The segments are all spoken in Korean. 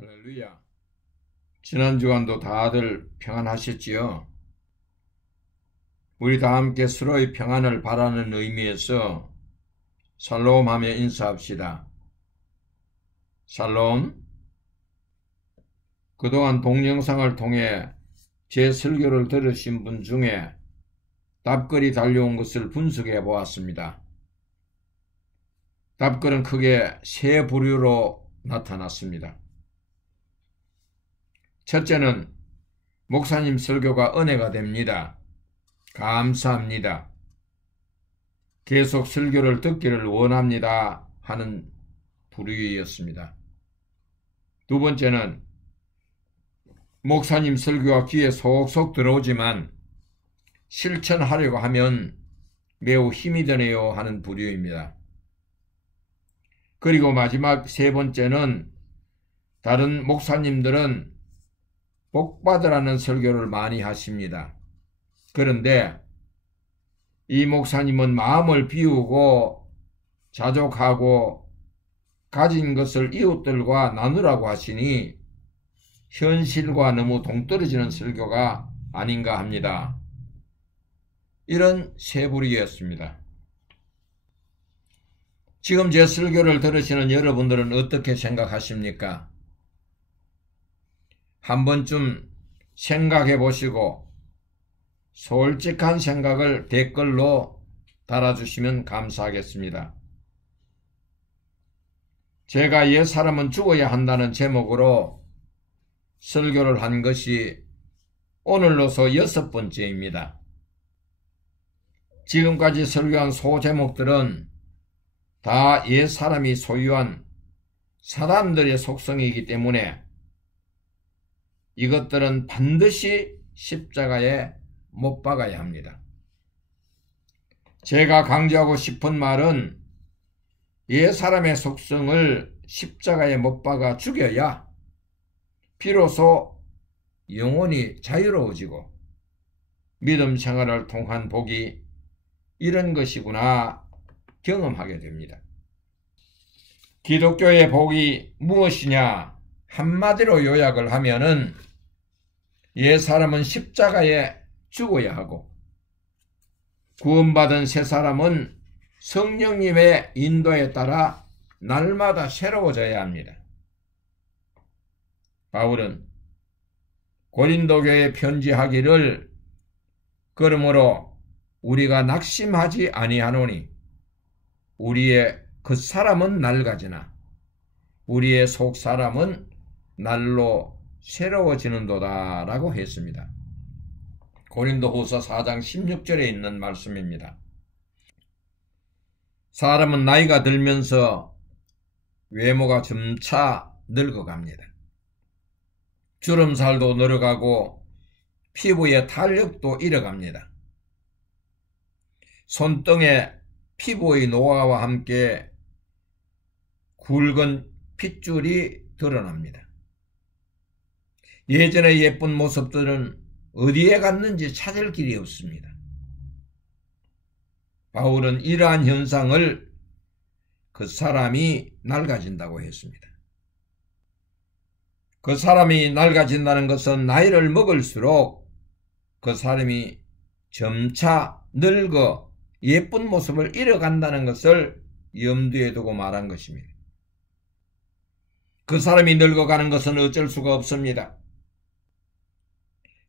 할렐루야. 지난 주간도 다들 평안하셨지요? 우리 다 함께 서로의 평안을 바라는 의미에서 샬롬 하며 인사합시다. 샬롬. 그동안 동영상을 통해 제 설교를 들으신 분 중에 답글이 달려온 것을 분석해 보았습니다. 답글은 크게 세 부류로 나타났습니다. 첫째는 목사님 설교가 은혜가 됩니다. 감사합니다. 계속 설교를 듣기를 원합니다. 하는 부류였습니다. 두 번째는 목사님 설교가 귀에 속속 들어오지만 실천하려고 하면 매우 힘이 드네요 하는 부류입니다. 그리고 마지막 세 번째는 다른 목사님들은 복받으라는 설교를 많이 하십니다. 그런데 이 목사님은 마음을 비우고 자족하고 가진 것을 이웃들과 나누라고 하시니 현실과 너무 동떨어지는 설교가 아닌가 합니다. 이런 세 부류였습니다. 지금 제 설교를 들으시는 여러분들은 어떻게 생각하십니까? 한 번쯤 생각해 보시고 솔직한 생각을 댓글로 달아주시면 감사하겠습니다. 제가 옛사람은 죽어야 한다는 제목으로 설교를 한 것이 오늘로서 6번째입니다. 지금까지 설교한 소제목들은 다 옛사람이 소유한 사람들의 속성이기 때문에 이것들은 반드시 십자가에 못 박아야 합니다. 제가 강조하고 싶은 말은 옛사람의 속성을 십자가에 못 박아 죽여야 비로소 영혼이 자유로워지고 믿음 생활을 통한 복이 이런 것이구나 경험하게 됩니다. 기독교의 복이 무엇이냐? 한마디로 요약을 하면은 옛사람은 십자가에 죽어야 하고 구원받은 새사람은 성령님의 인도에 따라 날마다 새로워져야 합니다. 바울은 고린도 교회에 편지하기를 그러므로 우리가 낙심하지 아니하노니 우리의 겉사람은 낡아지나 우리의 속사람은 날로 새로워지는도다 라고 했습니다. 고린도후서 4장 16절에 있는 말씀입니다. 사람은 나이가 들면서 외모가 점차 늙어갑니다. 주름살도 늘어가고 피부의 탄력도 잃어갑니다. 손등에 피부의 노화와 함께 굵은 핏줄이 드러납니다. 예전의 예쁜 모습들은 어디에 갔는지 찾을 길이 없습니다. 바울은 이러한 현상을 그 사람이 낡아진다고 했습니다. 그 사람이 낡아진다는 것은 나이를 먹을수록 그 사람이 점차 늙어 예쁜 모습을 잃어간다는 것을 염두에 두고 말한 것입니다. 그 사람이 늙어가는 것은 어쩔 수가 없습니다.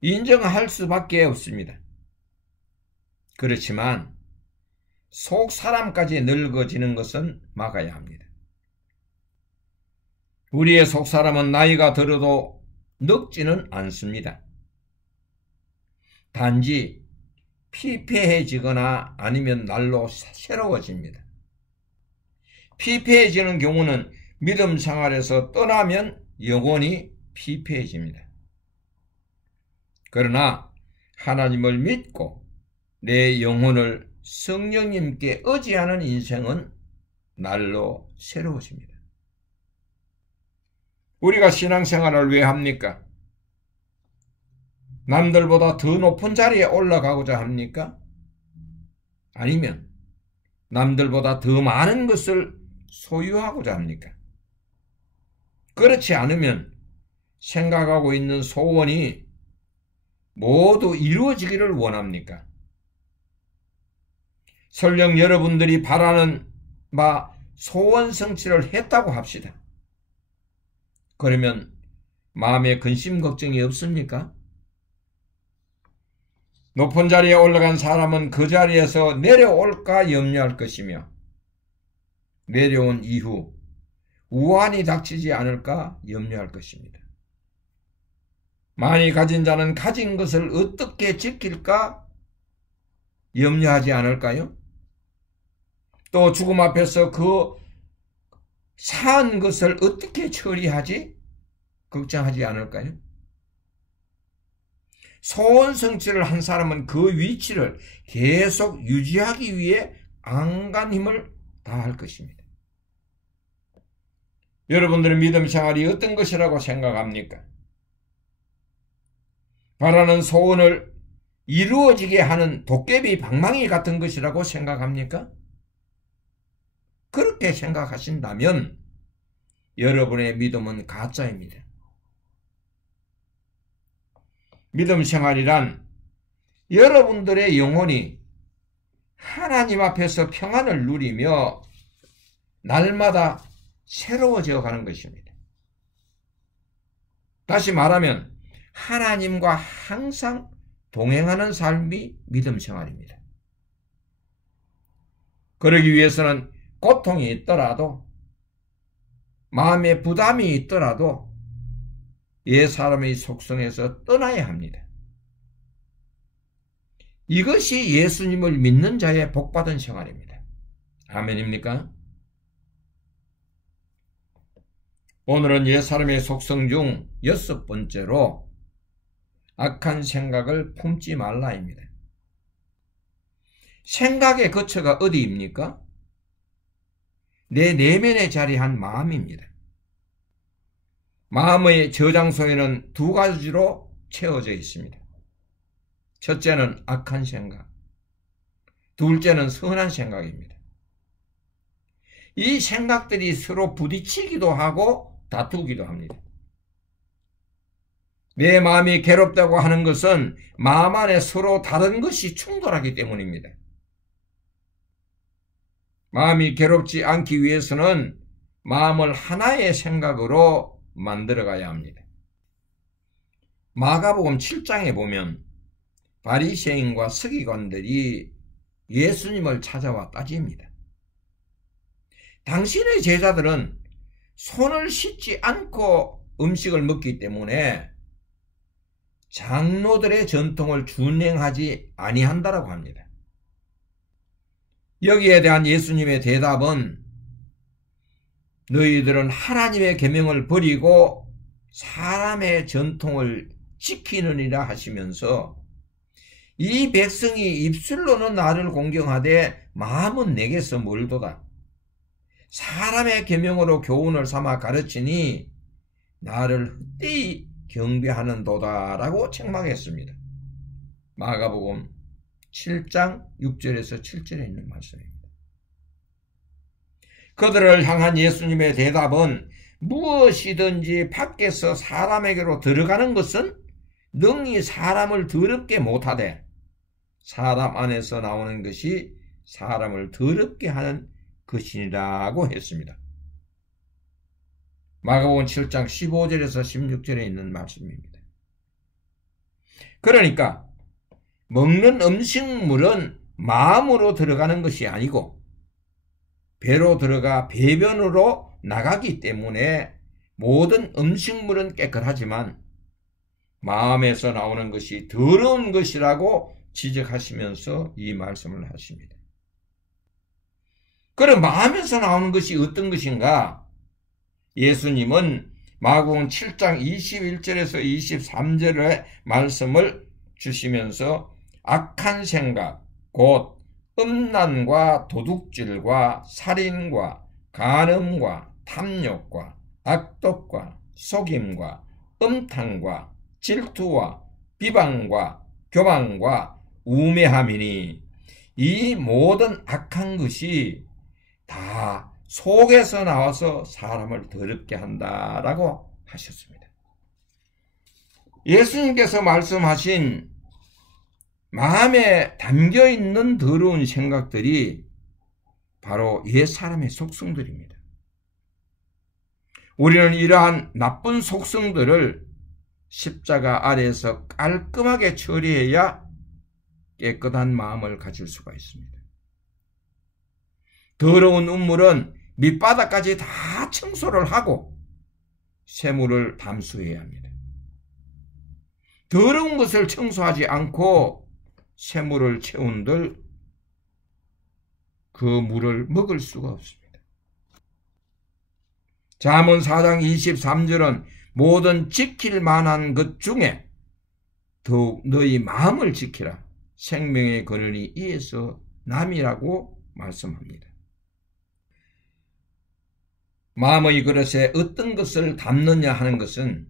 인정할 수밖에 없습니다. 그렇지만 속 사람까지 늙어지는 것은 막아야 합니다. 우리의 속 사람은 나이가 들어도 늙지는 않습니다. 단지 피폐해지거나 아니면 날로 새로워집니다. 피폐해지는 경우는 믿음 생활에서 떠나면 영원히 피폐해집니다. 그러나 하나님을 믿고 내 영혼을 성령님께 의지하는 인생은 날로 새로워집니다. 우리가 신앙생활을 왜 합니까? 남들보다 더 높은 자리에 올라가고자 합니까? 아니면 남들보다 더 많은 것을 소유하고자 합니까? 그렇지 않으면 생각하고 있는 소원이 모두 이루어지기를 원합니까? 설령 여러분들이 바라는 바 소원 성취를 했다고 합시다. 그러면 마음에 근심 걱정이 없습니까? 높은 자리에 올라간 사람은 그 자리에서 내려올까 염려할 것이며 내려온 이후 우환이 닥치지 않을까 염려할 것입니다. 많이 가진 자는 가진 것을 어떻게 지킬까 염려하지 않을까요? 또 죽음 앞에서 그 산 것을 어떻게 처리하지 걱정하지 않을까요? 소원 성취를 한 사람은 그 위치를 계속 유지하기 위해 안간 힘을 다할 것입니다. 여러분들의 믿음 생활이 어떤 것이라고 생각합니까? 바라는 소원을 이루어지게 하는 도깨비 방망이 같은 것이라고 생각합니까? 그렇게 생각하신다면 여러분의 믿음은 가짜입니다. 믿음 생활이란 여러분들의 영혼이 하나님 앞에서 평안을 누리며 날마다 새로워져 가는 것입니다. 다시 말하면 하나님과 항상 동행하는 삶이 믿음 생활입니다. 그러기 위해서는 고통이 있더라도 마음에 부담이 있더라도 옛 사람의 속성에서 떠나야 합니다. 이것이 예수님을 믿는 자의 복받은 생활입니다. 아멘입니까? 오늘은 옛 사람의 속성 중 6번째로 악한 생각을 품지 말라입니다. 생각의 거처가 어디입니까? 내 내면에 자리한 마음입니다. 마음의 저장소에는 두 가지로 채워져 있습니다. 첫째는 악한 생각, 둘째는 선한 생각입니다. 이 생각들이 서로 부딪히기도 하고 다투기도 합니다. 내 마음이 괴롭다고 하는 것은 마음 안에 서로 다른 것이 충돌하기 때문입니다. 마음이 괴롭지 않기 위해서는 마음을 하나의 생각으로 만들어 가야 합니다. 마가복음 7장에 보면 바리새인과 서기관들이 예수님을 찾아와 따집니다. 당신의 제자들은 손을 씻지 않고 음식을 먹기 때문에 장로들의 전통을 준행하지 아니한다라고 합니다. 여기에 대한 예수님의 대답은 너희들은 하나님의 계명을 버리고 사람의 전통을 지키느니라 하시면서 이 백성이 입술로는 나를 공경하되 마음은 내게서 멀도다. 사람의 계명으로 교훈을 삼아 가르치니 나를 헛되이 경배하는도다 라고 책망했습니다. 마가복음 7장 6절에서 7절에 있는 말씀입니다. 그들을 향한 예수님의 대답은 무엇이든지 밖에서 사람에게로 들어가는 것은 능히 사람을 더럽게 못하되 사람 안에서 나오는 것이 사람을 더럽게 하는 것이라고 했습니다. 마가복음 7장 15절에서 16절에 있는 말씀입니다. 그러니까 먹는 음식물은 마음으로 들어가는 것이 아니고 배로 들어가 배변으로 나가기 때문에 모든 음식물은 깨끗하지만 마음에서 나오는 것이 더러운 것이라고 지적하시면서 이 말씀을 하십니다. 그럼 마음에서 나오는 것이 어떤 것인가? 예수님은 마가복음 7장 21절에서 23절의 말씀을 주시면서 악한 생각, 곧 음란과 도둑질과 살인과 간음과 탐욕과 악독과 속임과 음탕과 질투와 비방과 교만과 우매함이니 이 모든 악한 것이 다 속에서 나와서 사람을 더럽게 한다라고 하셨습니다. 예수님께서 말씀하신 마음에 담겨있는 더러운 생각들이 바로 옛사람의 속성들입니다. 우리는 이러한 나쁜 속성들을 십자가 아래에서 깔끔하게 처리해야 깨끗한 마음을 가질 수가 있습니다. 더러운 음물은 밑바닥까지 다 청소를 하고 쇠물을 담수해야 합니다. 더러운 것을 청소하지 않고 쇠물을 채운들 그 물을 먹을 수가 없습니다. 잠언 4장 23절은 모든 지킬 만한 것 중에 더욱 너희 마음을 지키라. 생명의 근원이 이에서 남이라고 말씀합니다. 마음의 그릇에 어떤 것을 담느냐 하는 것은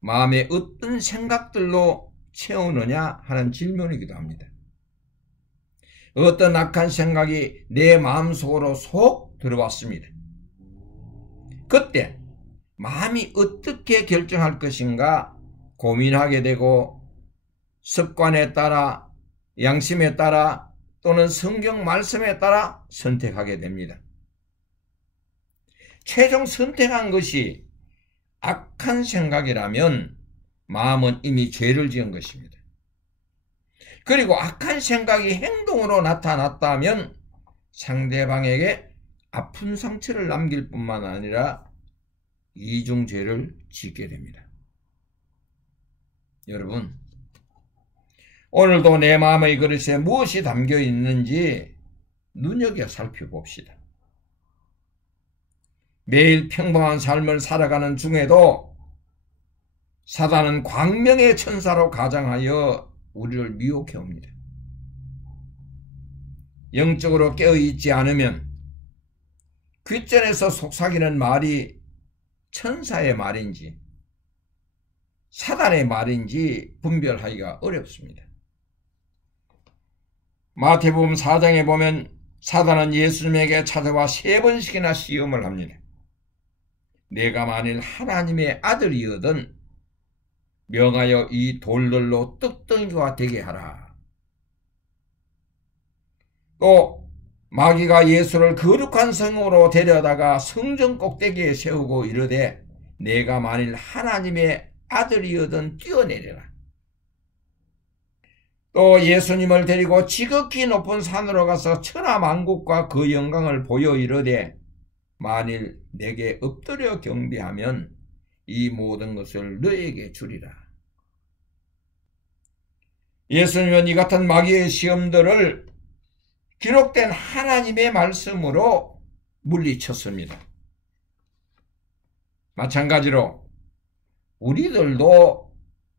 마음에 어떤 생각들로 채우느냐 하는 질문이기도 합니다. 어떤 악한 생각이 내 마음속으로 쏙 들어왔습니다. 그때 마음이 어떻게 결정할 것인가 고민하게 되고 습관에 따라, 양심에 따라 또는 성경 말씀에 따라 선택하게 됩니다. 최종 선택한 것이 악한 생각이라면 마음은 이미 죄를 지은 것입니다. 그리고 악한 생각이 행동으로 나타났다면 상대방에게 아픈 상처를 남길 뿐만 아니라 이중죄를 짓게 됩니다. 여러분, 오늘도 내 마음의 그릇에 무엇이 담겨 있는지 눈여겨 살펴봅시다. 매일 평범한 삶을 살아가는 중에도 사단은 광명의 천사로 가장하여 우리를 미혹해 옵니다. 영적으로 깨어있지 않으면 귓전에서 속삭이는 말이 천사의 말인지 사단의 말인지 분별하기가 어렵습니다. 마태복음 4장에 보면 사단은 예수님에게 찾아와 3번씩이나 시험을 합니다. 내가 만일 하나님의 아들이거든 명하여 이 돌들로 떡덩이가 되게 하라. 또 마귀가 예수를 거룩한 성으로 데려다가 성전 꼭대기에 세우고 이르되 내가 만일 하나님의 아들이거든 뛰어내려라. 또 예수님을 데리고 지극히 높은 산으로 가서 천하만국과 그 영광을 보여 이르되 만일 내게 엎드려 경배하면 이 모든 것을 너에게 주리라. 예수님은 이 같은 마귀의 시험들을 기록된 하나님의 말씀으로 물리쳤습니다. 마찬가지로 우리들도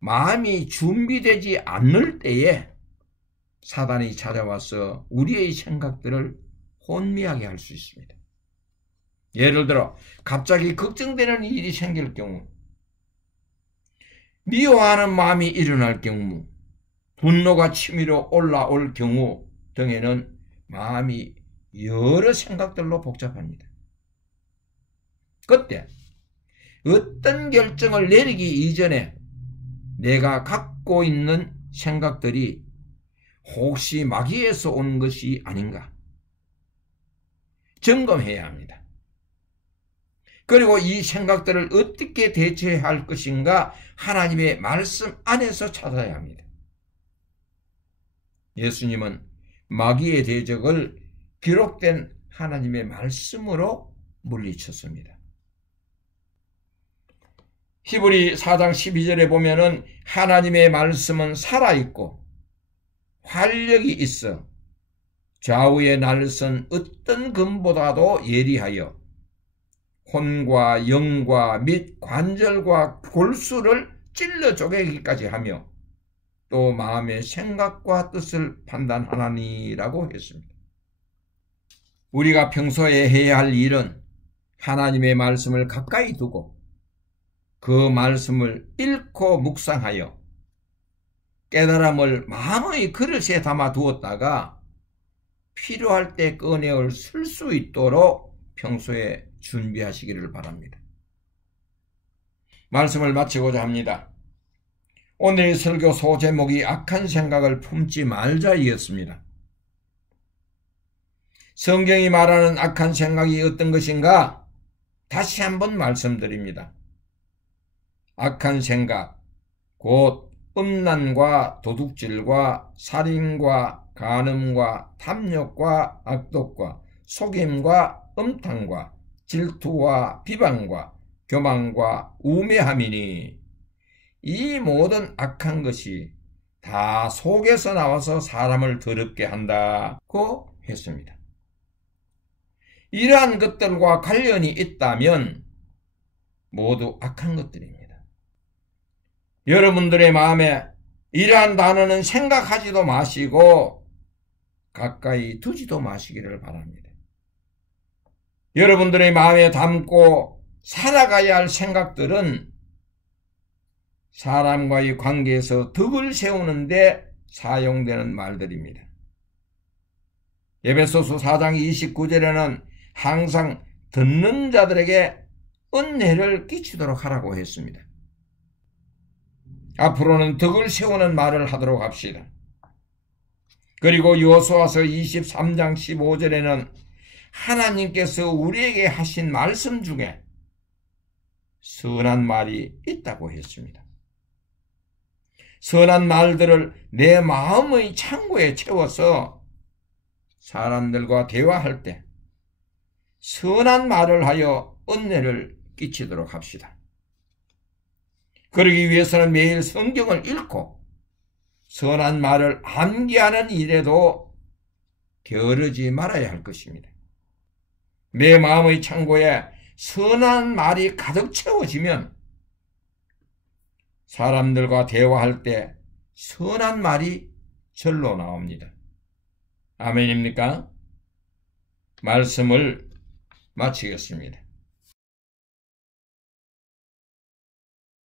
마음이 준비되지 않을 때에 사단이 찾아와서 우리의 생각들을 혼미하게 할 수 있습니다. 예를 들어 갑자기 걱정되는 일이 생길 경우, 미워하는 마음이 일어날 경우, 분노가 치밀어 올라올 경우 등에는 마음이 여러 생각들로 복잡합니다. 그때 어떤 결정을 내리기 이전에 내가 갖고 있는 생각들이 혹시 마귀에서 온 것이 아닌가 점검해야 합니다. 그리고 이 생각들을 어떻게 대처해야 할 것인가 하나님의 말씀 안에서 찾아야 합니다. 예수님은 마귀의 대적을 기록된 하나님의 말씀으로 물리쳤습니다. 히브리 4장 12절에 보면은 하나님의 말씀은 살아있고 활력이 있어 좌우에 날선 어떤 검보다도 예리하여 혼과 영과 및 관절과 골수를 찔러 쪼개기까지 하며 또 마음의 생각과 뜻을 판단하나니라고 했습니다. 우리가 평소에 해야 할 일은 하나님의 말씀을 가까이 두고 그 말씀을 읽고 묵상하여 깨달음을 마음의 그릇에 담아 두었다가 필요할 때 꺼내어 쓸 수 있도록 평소에 준비하시기를 바랍니다. 말씀을 마치고자 합니다. 오늘의 설교 소제목이 악한 생각을 품지 말자이었습니다. 성경이 말하는 악한 생각이 어떤 것인가? 다시 한번 말씀드립니다. 악한 생각, 곧 음란과 도둑질과 살인과 간음과 탐욕과 악독과 속임과 음탕과 질투와 비방과 교만과 우매함이니 이 모든 악한 것이 다 속에서 나와서 사람을 더럽게 한다고 했습니다. 이러한 것들과 관련이 있다면 모두 악한 것들입니다. 여러분들의 마음에 이러한 단어는 생각하지도 마시고 가까이 두지도 마시기를 바랍니다. 여러분들의 마음에 담고 살아가야 할 생각들은 사람과의 관계에서 덕을 세우는데 사용되는 말들입니다. 에베소서 4장 29절에는 항상 듣는 자들에게 은혜를 끼치도록 하라고 했습니다. 앞으로는 덕을 세우는 말을 하도록 합시다. 그리고 여호수아서 23장 15절에는 하나님께서 우리에게 하신 말씀 중에 선한 말이 있다고 했습니다. 선한 말들을 내 마음의 창고에 채워서 사람들과 대화할 때 선한 말을 하여 은혜를 끼치도록 합시다. 그러기 위해서는 매일 성경을 읽고 선한 말을 암기하는 일에도 게으르지 말아야 할 것입니다. 내 마음의 창고에 선한 말이 가득 채워지면 사람들과 대화할 때 선한 말이 절로 나옵니다. 아멘입니까? 말씀을 마치겠습니다.